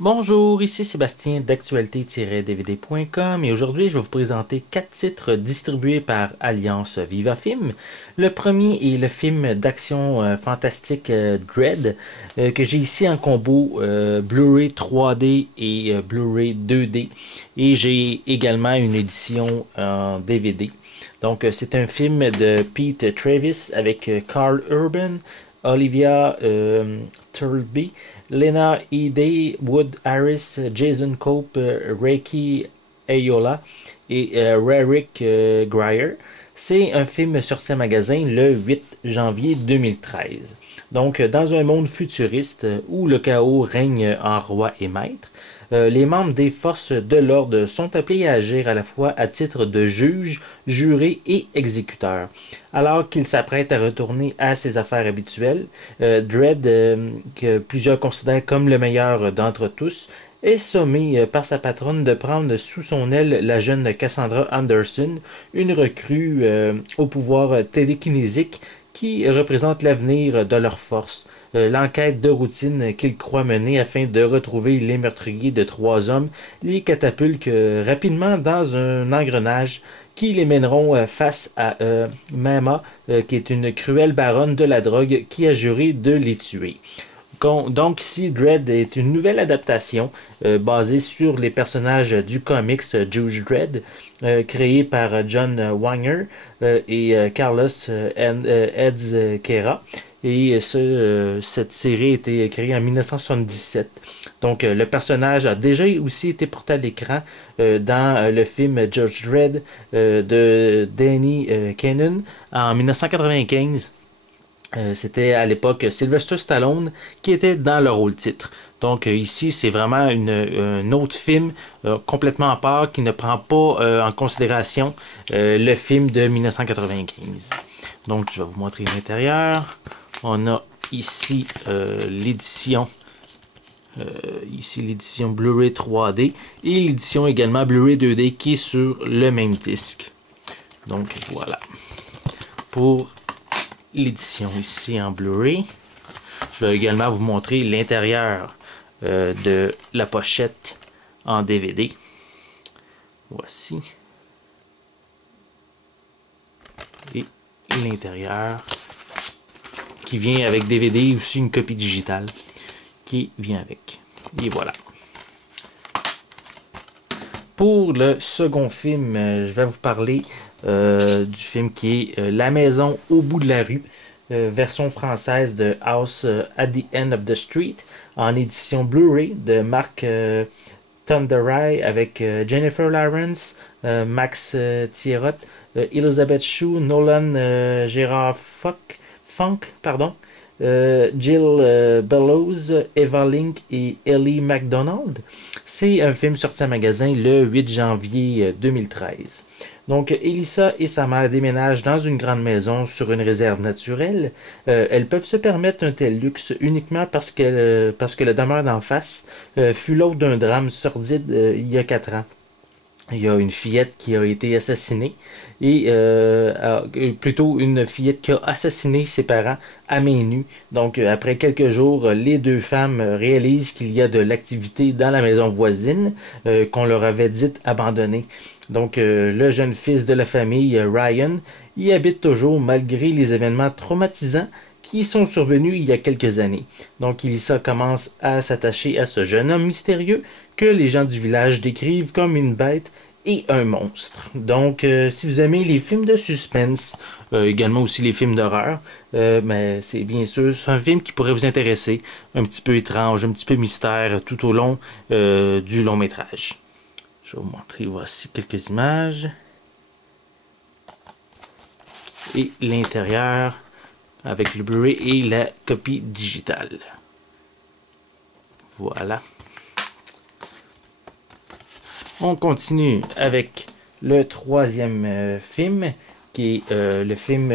Bonjour, ici Sébastien d'actualité-dvd.com et aujourd'hui je vais vous présenter 4 titres distribués par Alliance Viva Film. Le premier est le film d'action fantastique Dread que j'ai ici en combo Blu-ray 3D et Blu-ray 2D et j'ai également une édition en DVD. Donc c'est un film de Pete Travis avec Carl Urban, Olivia Thirlby, Lena Headey, Wood Harris, Jason Cope, Reiki Ayola et Rarick Grier. C'est un film sorti à magasin le 8 janvier 2013. Donc, dans un monde futuriste où le chaos règne en roi et maître, les membres des forces de l'ordre sont appelés à agir à la fois à titre de juge, juré et exécuteur. Alors qu'ils s'apprêtent à retourner à ses affaires habituelles, Dredd, que plusieurs considèrent comme le meilleur d'entre tous, est sommé par sa patronne de prendre sous son aile la jeune Cassandra Anderson, une recrue au pouvoir télékinésique qui représente l'avenir de leur force. L'enquête de routine qu'ils croient mener afin de retrouver les meurtriers de 3 hommes les catapultent rapidement dans un engrenage qui les mèneront face à Mama, qui est une cruelle baronne de la drogue qui a juré de les tuer. Donc ici, Dredd est une nouvelle adaptation basée sur les personnages du comics Judge Dredd, créé par John Wanger et Carlos Ezquerra. Et cette série a été créée en 1977. Donc le personnage a déjà aussi été porté à l'écran dans le film Judge Dredd de Danny Cannon en 1995. C'était à l'époque Sylvester Stallone qui était dans le rôle titre. Donc ici, c'est vraiment un autre film complètement à part qui ne prend pas en considération le film de 1995. Donc je vais vous montrer l'intérieur. On a ici l'édition Blu-ray 3D et l'édition également Blu-ray 2D qui est sur le même disque. Donc voilà. Pour l'édition ici en Blu-ray. Je vais également vous montrer l'intérieur de la pochette en DVD. Voici. Et l'intérieur qui vient avec DVD et aussi une copie digitale qui vient avec. Et voilà. Pour le second film, je vais vous parler du film qui est La maison au bout de la rue, version française de House at the End of the Street, en édition Blu-ray de Marc Tonderai avec Jennifer Lawrence, Max Thierrot, Elizabeth Shue, Nolan Gérard Funk, Jill Bellows, Eva Link et Ellie MacDonald. C'est un film sorti à magasin le 8 janvier 2013. Donc, Elissa et sa mère déménagent dans une grande maison sur une réserve naturelle. Elles peuvent se permettre un tel luxe uniquement parce que la demeure d'en face fut l'hôte d'un drame sordide il y a 4 ans. Il y a une fillette qui a été assassinée et plutôt une fillette qui a assassiné ses parents à main nue. Donc après quelques jours, les deux femmes réalisent qu'il y a de l'activité dans la maison voisine qu'on leur avait dite abandonnée. Donc le jeune fils de la famille, Ryan, y habite toujours malgré les événements traumatisants qui sont survenus il y a quelques années. Donc Elissa commence à s'attacher à ce jeune homme mystérieux que les gens du village décrivent comme une bête et un monstre. Donc si vous aimez les films de suspense, également aussi les films d'horreur, mais c'est bien sûr c'est un film qui pourrait vous intéresser, un petit peu étrange, un petit peu mystère tout au long du long métrage. Je vais vous montrer voici quelques images. Et l'intérieur avec le Blu-ray et la copie digitale. Voilà. On continue avec le troisième film, qui est le film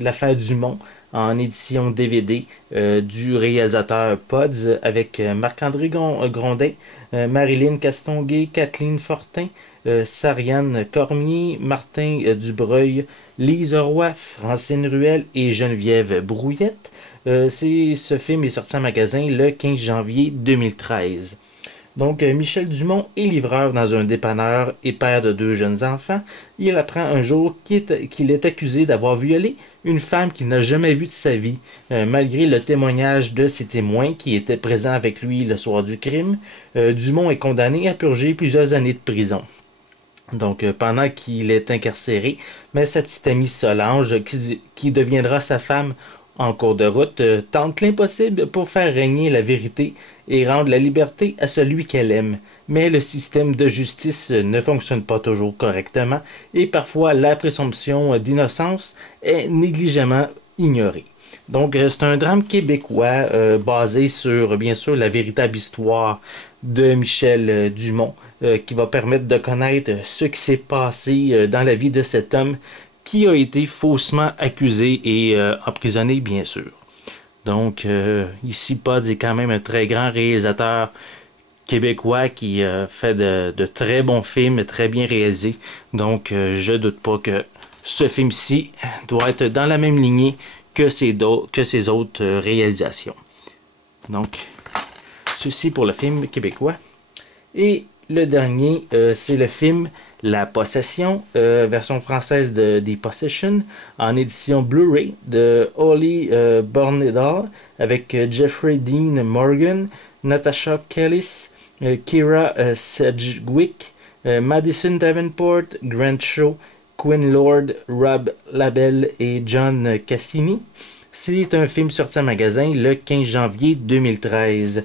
L'affaire Dumont, en édition DVD du réalisateur Pods, avec Marc-André Grondin, Marilyn Castonguay, Kathleen Fortin, Sariane Cormier, Martin Dubreuil, Lise Roy, Francine Ruel et Geneviève Brouillette. Ce film est sorti en magasin le 15 janvier 2013. Donc, Michel Dumont est livreur dans un dépanneur et père de 2 jeunes enfants. Il apprend un jour qu'il est accusé d'avoir violé une femme qu'il n'a jamais vue de sa vie. Malgré le témoignage de ses témoins qui étaient présents avec lui le soir du crime, Dumont est condamné à purger plusieurs années de prison. Donc, pendant qu'il est incarcéré, mais sa petite amie Solange, qui deviendra sa femme en cours de route, tente l'impossible pour faire régner la vérité et rendre la liberté à celui qu'elle aime. Mais le système de justice ne fonctionne pas toujours correctement et parfois la présomption d'innocence est négligemment ignorée. Donc, c'est un drame québécois basé sur, bien sûr, la véritable histoire de Michel Dumont, qui va permettre de connaître ce qui s'est passé dans la vie de cet homme qui a été faussement accusé et emprisonné, bien sûr. Donc, ici, Pod est quand même un très grand réalisateur québécois qui fait de très bons films, très bien réalisés. Donc, je doute pas que ce film-ci doit être dans la même lignée que ses autres réalisations. Donc, ceci pour le film québécois. Et le dernier, c'est le film La Possession, version française de The Possession, en édition Blu-ray de Holly Bornedal, avec Jeffrey Dean Morgan, Natasha Kellis, Kira Sedgwick, Madison Davenport, Grant Shaw, Quinn Lord, Rob Labelle et John Cassini. C'est un film sorti en magasin le 15 janvier 2013.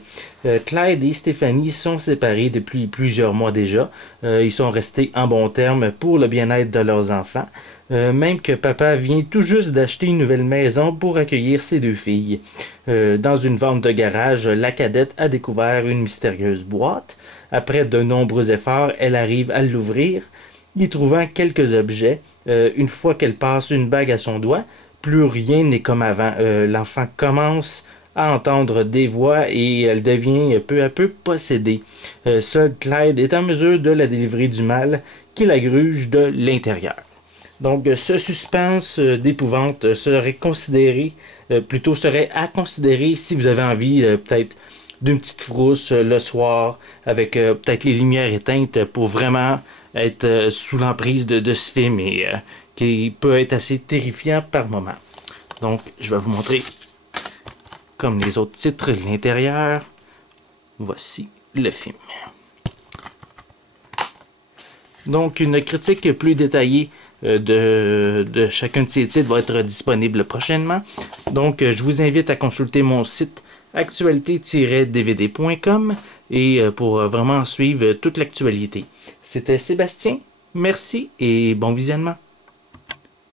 Clyde et Stéphanie sont séparés depuis plusieurs mois déjà. Ils sont restés en bons termes pour le bien-être de leurs enfants. Même que papa vient tout juste d'acheter une nouvelle maison pour accueillir ses 2 filles. Dans une vente de garage, la cadette a découvert une mystérieuse boîte. Après de nombreux efforts, elle arrive à l'ouvrir, y trouvant quelques objets. Une fois qu'elle passe une bague à son doigt, plus rien n'est comme avant. L'enfant commence à entendre des voix et elle devient peu à peu possédée. Seul Clyde est en mesure de la délivrer du mal qui la gruge de l'intérieur. Donc, ce suspense d'épouvante serait à considérer si vous avez envie peut-être d'une petite frousse le soir avec peut-être les lumières éteintes pour vraiment être sous l'emprise de ce film et qui peut être assez terrifiant par moment. Donc, je vais vous montrer, comme les autres titres, l'intérieur. Voici le film. Donc, une critique plus détaillée de chacun de ces titres va être disponible prochainement. Donc, je vous invite à consulter mon site actualité-dvd.com et pour vraiment suivre toute l'actualité. C'était Sébastien. Merci et bon visionnement.